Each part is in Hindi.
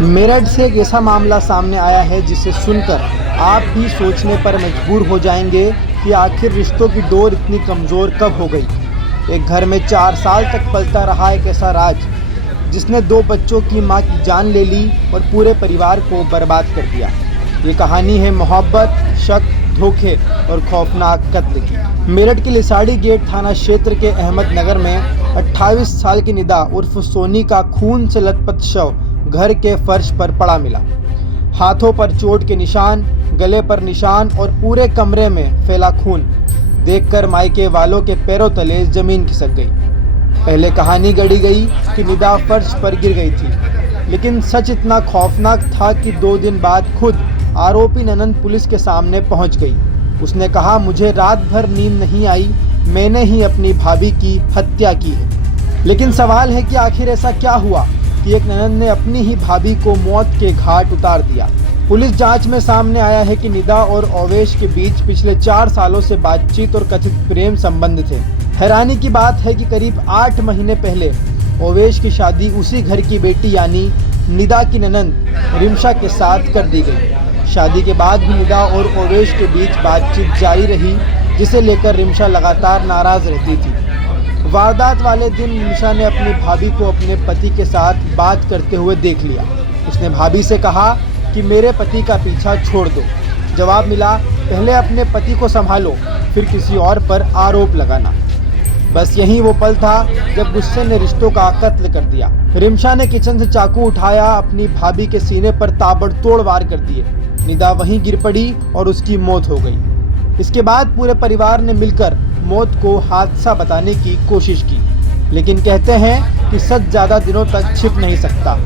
मेरठ से एक ऐसा मामला सामने आया है जिसे सुनकर आप भी सोचने पर मजबूर हो जाएंगे कि आखिर रिश्तों की डोर इतनी कमज़ोर कब हो गई। एक घर में 4 साल तक पलता रहा एक ऐसा राज जिसने 2 बच्चों की मां की जान ले ली और पूरे परिवार को बर्बाद कर दिया। ये कहानी है मोहब्बत, शक, धोखे और खौफनाक कत्ल की। मेरठ के लिसाड़ी गेट थाना क्षेत्र के अहमदनगर में 28 साल की निदा उर्फ सोनी का खून से लथपथ शव घर के फर्श पर पड़ा मिला। हाथों पर चोट के निशान, गले पर निशान और पूरे कमरे में फैला खून देखकर मायके वालों के पैरों तले जमीन खिसक गई। पहले कहानी गढ़ी गई कि निदा फर्श पर गिर गई थी, लेकिन सच इतना खौफनाक था कि 2 दिन बाद खुद आरोपी ननंद पुलिस के सामने पहुंच गई। उसने कहा, मुझे रात भर नींद नहीं आई, मैंने ही अपनी भाभी की हत्या की है। लेकिन सवाल है कि आखिर ऐसा क्या हुआ कि एक ननंद ने अपनी ही भाभी को मौत के घाट उतार दिया। पुलिस जांच में सामने आया है कि निदा और ओवेश के बीच पिछले 4 सालों से बातचीत और कथित प्रेम संबंध थे। हैरानी की बात है कि करीब 8 महीने पहले ओवेश की शादी उसी घर की बेटी यानी निदा की ननंद रिमशा के साथ कर दी गई। शादी के बाद भी निदा और ओवेश के बीच बातचीत जारी रही, जिसे लेकर रिमशा लगातार नाराज रहती थी। वारदात वाले दिन रिमशा ने अपनी भाभी को अपने पति के साथ बात करते हुए देख लिया। उसने भाभी से कहा कि मेरे पति का पीछा छोड़ दो। जवाब मिला, पहले अपने पति को संभालो, फिर किसी और पर आरोप लगाना। बस यही वो पल था जब गुस्से ने रिश्तों का कत्ल कर दिया। रिमशा ने किचन से चाकू उठाया, अपनी भाभी के सीने पर ताबड़तोड़ वार कर दिए। निदा वहीं गिर पड़ी और उसकी मौत हो गई। इसके बाद पूरे परिवार ने मिलकर मौत को हादसा बताने की कोशिश की, लेकिन कहते हैं कि सच ज़्यादा दिनों तक छिप नहीं सकता।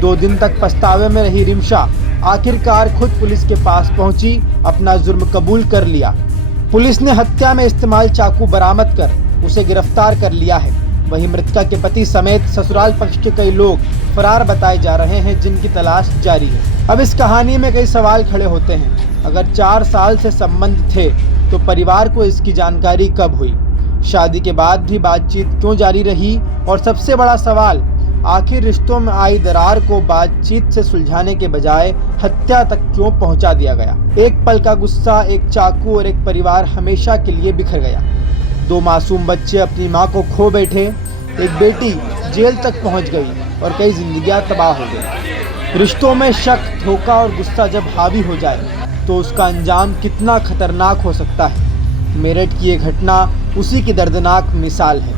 2 दिन तक पछतावे में रही रिमशा आखिरकार खुद पुलिस के पास पहुंची, अपना जुर्म कबूल कर लिया। पुलिस ने हत्या में इस्तेमाल चाकू बरामद कर उसे गिरफ्तार कर लिया है। वहीं मृतका के पति समेत ससुराल पक्ष के कई लोग फरार बताए जा रहे हैं, जिनकी तलाश जारी है। अब इस कहानी में कई सवाल खड़े होते हैं। अगर 4 साल से संबंध थे तो परिवार को इसकी जानकारी कब हुई? शादी के बाद भी बातचीत क्यों जारी रही? और सबसे बड़ा सवाल, आखिर रिश्तों में आई दरार को बातचीत से सुलझाने के बजाय हत्या तक क्यों पहुंचा दिया गया? एक पल का गुस्सा, एक चाकू और एक परिवार हमेशा के लिए बिखर गया। 2 मासूम बच्चे अपनी मां को खो बैठे, एक बेटी जेल तक पहुंच गई और कई जिंदगियां तबाह हो गई। रिश्तों में शक, धोखा और गुस्सा जब हावी हो जाए तो उसका अंजाम कितना खतरनाक हो सकता है। मेरठ की ये घटना उसी की दर्दनाक मिसाल है।